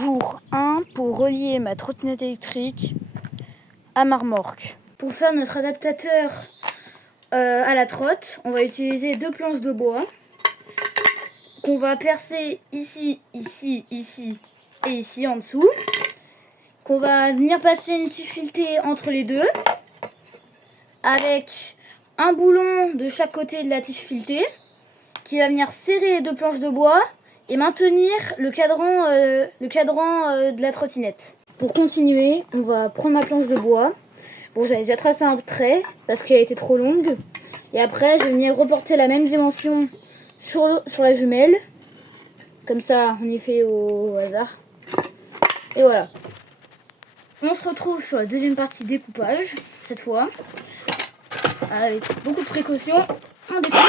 Jour 1 pour relier ma trottinette électrique à ma remorque. Pour faire notre adaptateur à la trotte, on va utiliser 2 planches de bois qu'on va percer ici, ici, ici et ici en dessous. Qu'on va venir passer une tige filetée entre les deux avec un boulon de chaque côté de la tige filetée qui va venir serrer les 2 planches de bois et maintenir le cadran de la trottinette. Pour continuer, on va prendre ma planche de bois. Bon, j'avais déjà tracé un trait parce qu'elle était trop longue. Et après, je vais venir reporter la même dimension sur la jumelle. Comme ça, on y fait au hasard. Et voilà. On se retrouve sur la deuxième partie découpage, cette fois. Avec beaucoup de précautions, on découpe.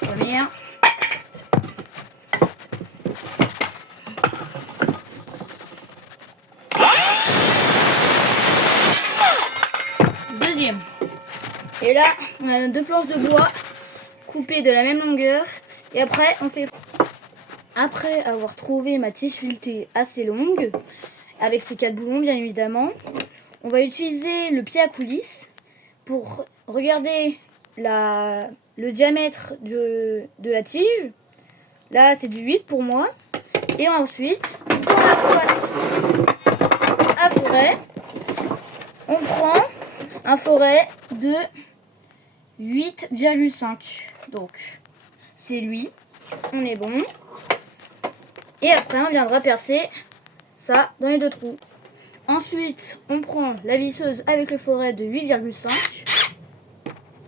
Première. Deuxième. Et là, on a 2 planches de bois coupées de la même longueur. Et après, après avoir trouvé ma tige filetée assez longue, avec ses 4 boulons bien évidemment, on va utiliser le pied à coulisse pour regarder le diamètre de la tige. Là, c'est du 8 pour moi. Et ensuite, pour la boîte à forêt, on prend un forêt de 8,5. Donc, c'est lui. On est bon. Et après, on viendra percer ça dans les 2 trous. Ensuite, on prend la visseuse avec le forêt de 8,5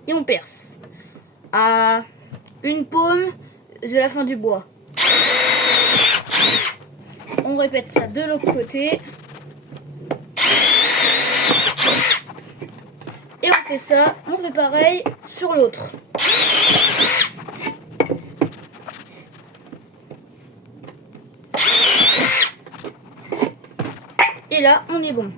et on perce à une paume de la fin du bois. On répète ça de l'autre côté. Et on fait ça, on fait pareil sur l'autre. Et là, on est bon.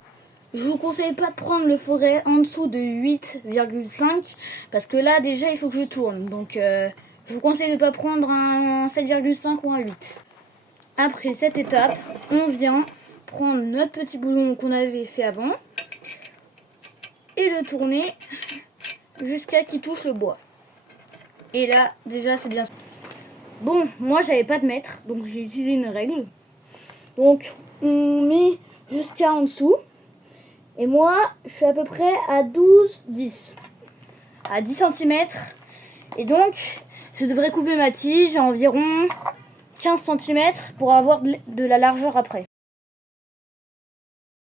Je vous conseille pas de prendre le forêt en dessous de 8,5 parce que là, déjà, il faut que je tourne. Donc, je vous conseille de ne pas prendre un 7,5 ou un 8. Après cette étape, on vient prendre notre petit boulon qu'on avait fait avant et le tourner jusqu'à qu'il touche le bois. Et là, déjà, c'est bien. Bon, moi, j'avais pas de mètre, donc j'ai utilisé une règle. Donc, on met jusqu'à en dessous. Et moi, je suis à peu près à 12,10. À 10 cm. Et donc, je devrais couper ma tige à environ 15 cm pour avoir de la largeur après.